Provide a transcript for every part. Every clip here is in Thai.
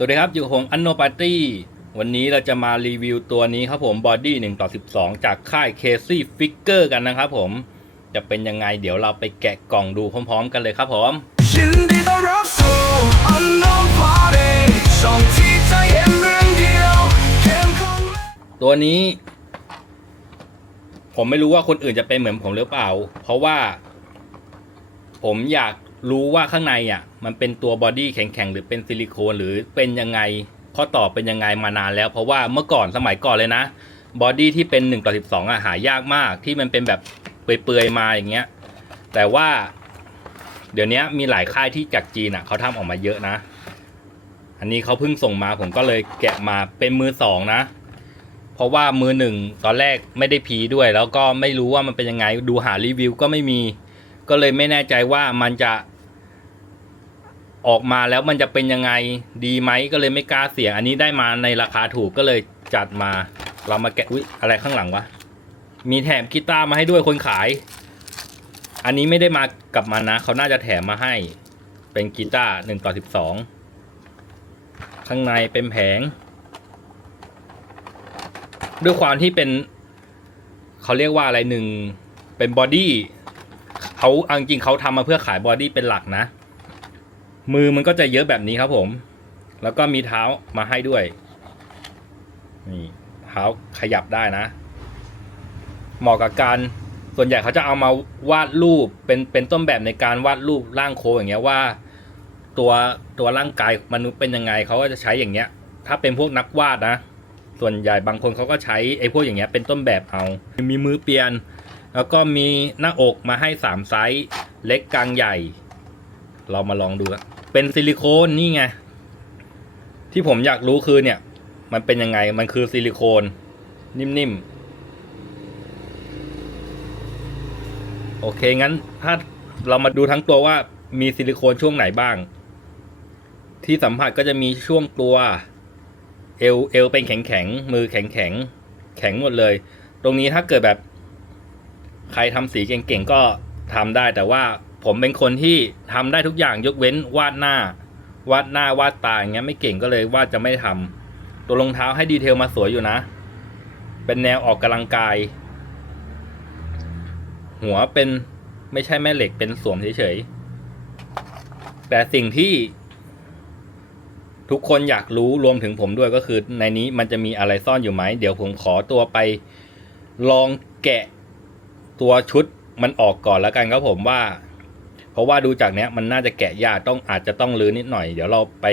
สวัสดีครับอยู่กับผมอันโนปาร์ตี้วันนี้เราจะมารีวิวตัวนี้ครับผมบอดี้1ต่อ12 จากค่ายเคซี่ฟิกเกอร์กันนะครับผม จะเป็นยังไงเดี๋ยวเราไปแกะกล่องดูพร้อม ๆ กันเลยครับผมยินดีต้อนรับสู่ Unknown Party ช่องที่ใจเห็นเรื่องเดียวเข้มข้นและตัวนี้ ผมไม่รู้ว่าคนอื่นจะเป็นเหมือนผมหรือเปล่า เพราะว่า ผมอยาก รู้ว่าข้างในอะมันเป็นตัวบอดี้แข็งๆ หรือเป็นซิลิโคนหรือเป็นยังไงข้อต่อเป็นยังไงมานานแล้ว เพราะว่าเมื่อก่อนสมัยก่อนเลยนะบอดี้ที่เป็น1ต่อ12อะหายากมากที่มันเป็นแบบเปื่อยๆมาอย่างเงี้ยแต่ว่าเดี๋ยวนี้มีหลายค่ายที่จากจีนอะเขาทำออกมาเยอะนะ อันนี้เขาเพิ่งส่งมาผมก็เลยแกะมาเป็นมือสองนะ เพราะว่ามือหนึ่งตอนแรกไม่ได้พีด้วย แล้วก็ไม่รู้ว่ามันเป็นยังไงดูหารีวิวก็ไม่มี ก็เลยไม่แน่ใจว่ามันจะ ออกมาแล้วมันจะเป็นยังไงดีไหมก็เลยไม่กล้าเสี่ยงอันนี้ได้มาในราคาถูกก็เลยจัดมา เรามาแกะอุ๊ยอะไรข้างหลังวะมีแถมกีตาร์มาให้ด้วยคนขาย อันนี้ไม่ได้มากับมันนะเขาน่าจะแถมมาให้ เป็นกีตาร์หนึ่งต่อสิบสองข้างในเป็นแผง ด้วยความที่เป็นเขาเรียกว่าอะไรหนึ่งเป็นบอดี้เขาเอาจริงเขาทำมาเพื่อขายบอดี้เป็นหลักนะ มือมันก็จะเยอะแบบนี้ครับผม แล้วก็มีเท้ามาให้ด้วย นี่เท้าขยับได้นะ เหมาะกับการ ส่วนใหญ่เขาจะเอามาวาดรูป เป็นเป็นต้นแบบในการวาดรูปร่างโคอย่างเงี้ยว่า ตัวตัวร่างกายมนุษย์เป็นยังไงเขาก็จะใช้อย่างเงี้ย ถ้าเป็นพวกนักวาดนะ ส่วนใหญ่บางคนเขาก็ใช้ไอ้พวกอย่างเงี้ยเป็นต้นแบบเอา มีมือเปลี่ยน แล้วก็มีหน้าอกมาให้สามไซส์ เล็กกลางใหญ่ เรามาลองดูอะ เป็นซิลิโคนนี่ไง ที่ผมอยากรู้คือเนี่ย มันเป็นยังไงมันคือซิลิโคนนิ่มๆ โอเคงั้นถ้าเรามาดูทั้งตัวว่ามีซิลิโคนช่วงไหนบ้าง ที่สัมผัสก็จะมีช่วงตัว เอวเอวเป็นแข็งแข็งๆมือแข็งแข็งๆแข็งหมดเลย ตรงนี้ถ้าเกิดแบบ ใครทำสีเก่งๆก็ทำได้แต่ว่า ผมเป็นคนที่ทำได้ทุกอย่างยกเว้นวาดหน้า วาดหน้าวาดตาอย่างเงี้ยไม่เก่งก็เลยว่าจะไม่ทำตัวรองเท้าให้ดีเทลมาสวยอยู่นะ เป็นแนวออกกำลังกาย หัวเป็นไม่ใช่แม่เหล็กเป็นสวมเฉยๆ แต่สิ่งที่ ทุกคนอยากรู้รวมถึงผมด้วยก็คือในนี้มันจะมีอะไรซ่อนอยู่ไหม เดี๋ยวผมขอตัวไปลองแกะตัวชุดมันออกก่อนแล้วกันครับผมว่า ราะว่าดูจากเนี้ยมันน่าจะแกะยากต้องอาจจะต้องลื้อนิดหน่อย เดี๋ยวเราไป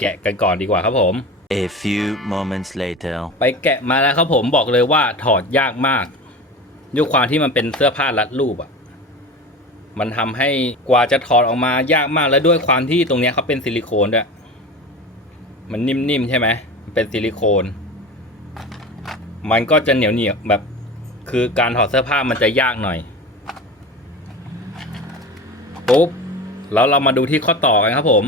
แกะกันก่อนดีกว่าครับผม A few moments later. ไปแกะมาแล้วครับผมบอกเลยว่าถอดยากมากด้วยความที่มันเป็นเสื้อผ้ารัดรูปอะ่ะ มันทำให้กว่าจะถอดออกมายากมากแล้วด้วยความที่ตรงเนี้ยเขาเป็นซิลิโคนด้วยมันนิ่มๆใช่ไหมมันเป็นซิลิโคน มันก็จะเหนียวเหนียวๆแบบ คือการถอดเสื้อผ้ามันจะยากหน่อย ปุ๊บ แล้วเรามาดูที่ข้อต่อกันครับผม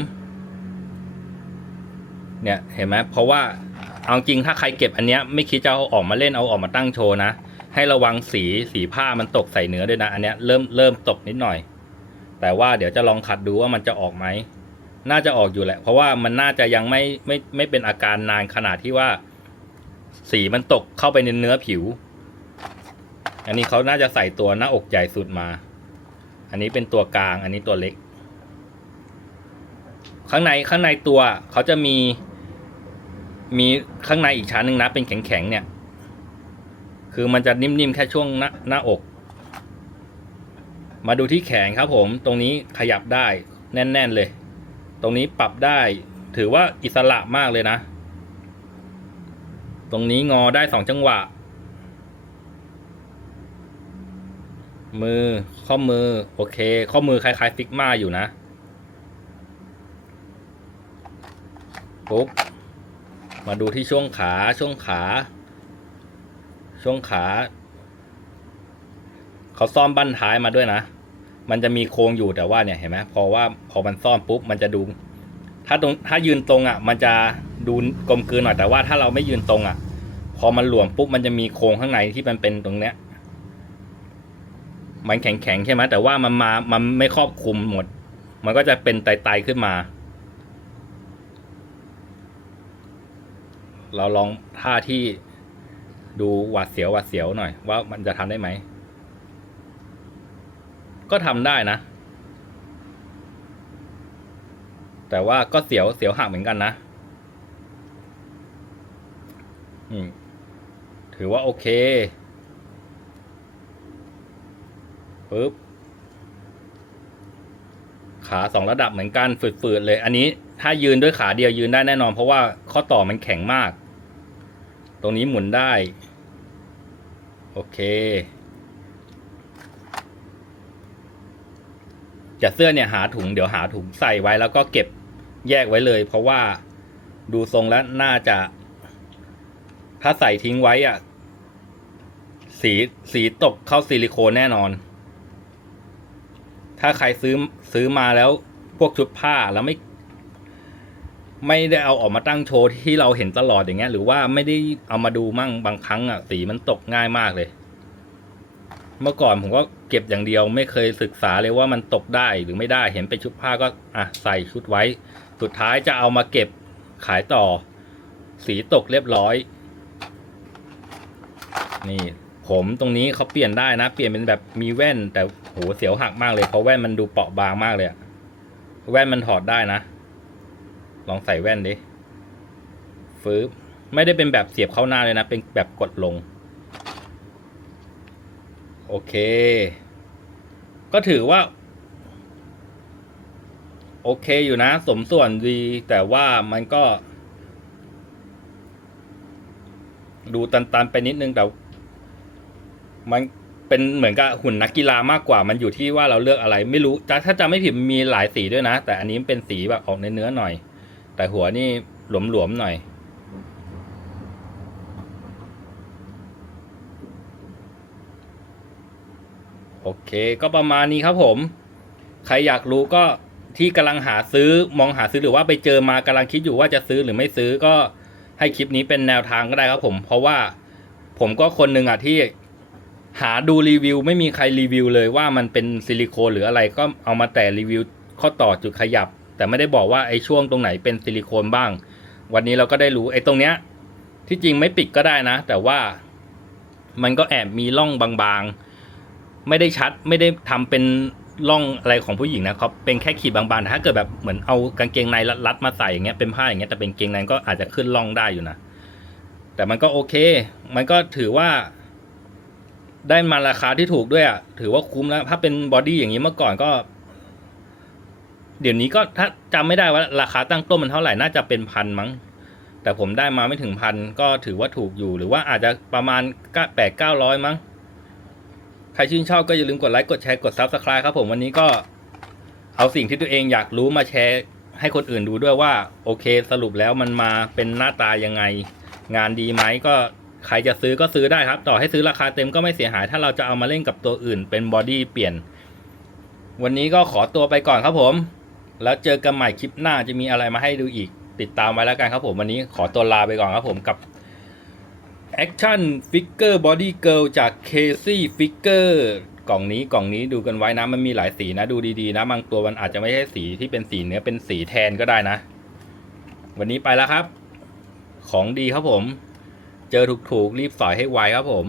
เนี่ยเห็นไหมเพราะว่าเอาจริงถ้าใครเก็บอันเนี้ยไม่คิดจะเอาออกมาเล่นเอาออกมาตั้งโชว์นะ ให้ระวังสีสีผ้ามันตกใส่เนื้อด้วยนะ อันเนี้ยเริ่มเริ่มตกนิดหน่อย แต่ว่าเดี๋ยวจะลองขัดดูว่ามันจะออกไหมน่าจะออกอยู่แหละ เพราะว่ามันน่าจะยังไม่ไม่ไม่เป็นอาการนานขนาดที่ว่า สีมันตกเข้าไปในเนื้อผิว อันนี้เขาน่าจะใส่ตัวหน้าอกใหญ่สุดมา อันนี้เป็นตัวกลาง อันนี้ตัวเล็ก ข้างในข้างในตัวเขาจะมี มีข้างในอีกชั้นหนึ่งนะ เป็นแข็งๆเนี่ย คือมันจะนิ่มๆแค่ช่วงหน้าหน้าอก มาดูที่แขนครับผม ตรงนี้ขยับได้แน่น ๆเลย ตรงนี้ปรับได้ ถือว่าอิสระมากเลยนะ ตรงนี้งอได้สองจังหวะ มือข้อมือ โอเค ข้อมือคล้ายๆฟิกมาอยู่นะปุ๊บมาดูที่ช่วงขาช่วงขา ช่วงขา เขาซ่อมบั้นท้ายมาด้วยนะ มันจะมีโครงอยู่แต่ว่าเนี่ยเห็นไหมพอว่าพอมันซ่อมปุ๊บมันจะดู ถ้าตรงถ้ายืนตรงอะ มันจะดูกลมกลืนหน่อยแต่ว่าถ้าเราไม่ยืนตรงอะ พอมันหลวมปุ๊บมันจะมีโครงข้างในที่มันเป็นตรงเนี้ย มันแข็งๆใช่ไหมแต่ว่ามันมามันไม่ครอบคลุมหมด มันก็จะเป็นไตๆขึ้นมา เราลองท่าที่ดูหวาดเสียวหวาดเสียวหน่อย ว่ามันจะทำได้ไหม ก็ทำได้นะ แต่ว่าก็เสียวเสียวหักเหมือนกันนะอืมถือว่าโอเค ปึ๊บขาสองระดับเหมือนกันฝืดๆเลย อันนี้ถ้ายืนด้วยขาเดียวยืนได้แน่นอน เพราะว่าข้อต่อมันแข็งมาก ตรงนี้หมุนได้ โอเคจากเสื้อเนี่ยหาถุงเดี๋ยวหาถุงใส่ไว้แล้วก็เก็บแยกไว้เลย เพราะว่าดูทรงแล้วน่าจะ ถ้าใส่ทิ้งไว้อะสีสีตกเข้าซิลิโคนแน่นอน ถ้าใครซื้อซื้อมาแล้วพวกชุดผ้าแล้วไม่ ไม่ได้เอาออกมาตั้งโชว์ที่เราเห็นตลอดอย่างเงี้ย หรือว่าไม่ได้เอามาดูมั่งบางครั้งอะสีมันตกง่ายมากเลย เมื่อก่อนผมก็เก็บอย่างเดียว ไม่เคยศึกษาเลยว่ามันตกได้หรือไม่ได้เห็นเป็นชุดผ้าก็อะใส่ชุดไว้ สุดท้ายจะเอามาเก็บขายต่อ สีตกเรียบร้อย นี่ ผมตรงนี้เขาเปลี่ยนได้นะ เปลี่ยนเป็นแบบมีแว่น แต่โหเสียวหักมากเลยเพราะแว่นมันดูเปราะบางมากเลยแว่นมันถอดได้นะ ลองใส่แว่นดิฟืบไม่ได้เป็นแบบเสียบเข้าหน้าเลยนะ เป็นแบบกดลง โอเค ก็ถือว่า โอเคอยู่นะ สมส่วนดี แต่ว่ามันก็ ดูตันๆไปนิดนึงแต่ มันเป็นเหมือนกับหุ่นนักกีฬามากกว่า มันอยู่ที่ว่าเราเลือกอะไร ไม่รู้ถ้าจำไม่ผิดมีหลายสีด้วยนะ แต่อันนี้เป็นสีแบบออกในเนื้อหน่อย แต่หัวนี่หลวมๆหน่อย โอเค ก็ประมาณนี้ครับผม ใครอยากรู้ก็ที่กำลังหาซื้อมองหาซื้อหรือว่าไปเจอมากำลังคิดอยู่ว่าจะซื้อหรือไม่ซื้อก็ให้คลิปนี้เป็นแนวทางก็ได้ครับผม เพราะว่าผมก็คนหนึ่งอะที่ หาดูรีวิวไม่มีใครรีวิวเลยว่ามันเป็นซิลิโคนหรืออะไรก็เอามาแต่รีวิวข้อต่อจุดขยับ แต่ไม่ได้บอกว่าไอ้ช่วงตรงไหนเป็นซิลิโคนบ้าง วันนี้เราก็ได้รู้ไอ้ตรงเนี้ยที่จริงไม่ปิดก็ได้นะ แต่ว่ามันก็แอบมีร่องบางๆ ไม่ได้ชัดไม่ได้ทำเป็นร่องอะไรของผู้หญิงนะครับเป็นแค่ขีดบางๆแต่ถ้าเกิดแบบเหมือนเอากางเกงในรัดมาใส่อย่างเงี้ยเป็นผ้าอย่างเงี้ยแต่เป็นกางเกงในก็อาจจะขึ้นร่องได้อยู่นะแต่มันก็โอเค มันก็ถือว่า ได้มาราคาที่ถูกด้วยอะถือว่าคุ้มแล้ว ถ้าเป็นบอดี้อย่างนี้เมื่อก่อนก็ เดี๋ยวนี้ก็ถ้าจำไม่ได้ว่าราคาตั้งต้นมันเท่าไหร่น่าจะเป็นพันมั้ง แต่ผมได้มาไม่ถึงพันก็ถือว่าถูกอยู่ หรือว่าอาจจะประมาณแปดเก้าร้อยมั้ง ใครชื่นชอบก็อย่าลืมกดไลค์กดแชร์กดซับสไคร b e ครับผมวันนี้ก็เอาสิ่งที่ตัวเองอยากรู้มาแชร์ให้คนอื่นดูด้วยว่า โอเค สรุปแล้วมันมาเป็นหน้าตายังไง งานดีไหมก็ ใครจะซื้อก็ซื้อได้ครับ ต่อให้ซื้อราคาเต็มก็ไม่เสียหาย ถ้าเราจะเอามาเล่นกับตัวอื่น เป็นบอดี้เปลี่ยน วันนี้ก็ขอตัวไปก่อนครับผม แล้วเจอกันใหม่คลิปหน้าจะมีอะไรมาให้ดูอีก ติดตามไว้แล้วกันครับผม วันนี้ขอตัวลาไปก่อนครับผมกับ Action Figure Body Girl จาก Casey Figure กล่องนี้กล่องนี้ดูกันไว้นะมันมีหลายสีนะดูดีๆนะบางตัวมันอาจจะไม่ใช่สีที่เป็นสีเนื้อเป็นสีแทนก็ได้นะ วันนี้ไปแล้วครับ ของดีครับผม เจอถูกๆ รีบสอยให้ไวครับผม